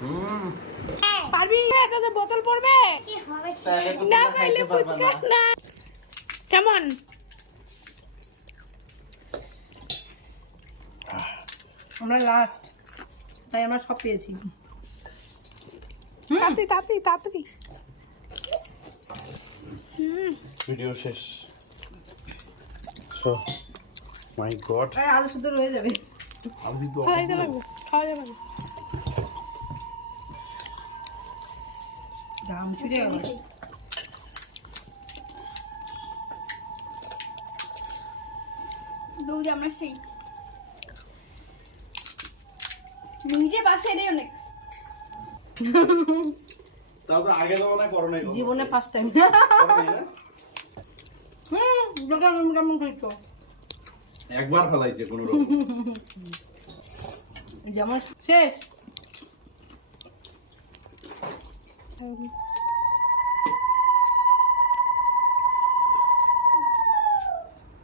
হুম পারবি তোদের বোতল পড়বে? কি হবে তাহলে তো না পাইলে ফুচকা না। না। কেমন? আমরা লাস্ট তাই আমরা সব পেয়েছি। তাড়াতাড়ি তাড়াতাড়ি তাড়াতাড়ি। ভিডিও শেষ। সো মাই গড এই আলু শুদ্ধ রয়ে যাবে। খাওয়া যাবে দাম ছুটে গেল বৌদি আমরা সেই নিজে বাসে রে অনেক তাও তো আগে তো মনে করো নাই জীবনে ফার্স্ট টাইম? হুম দেখলাম কেমন খাইতো একবার ফেলাইছে কোনো রকম যেমন শেষ Hari.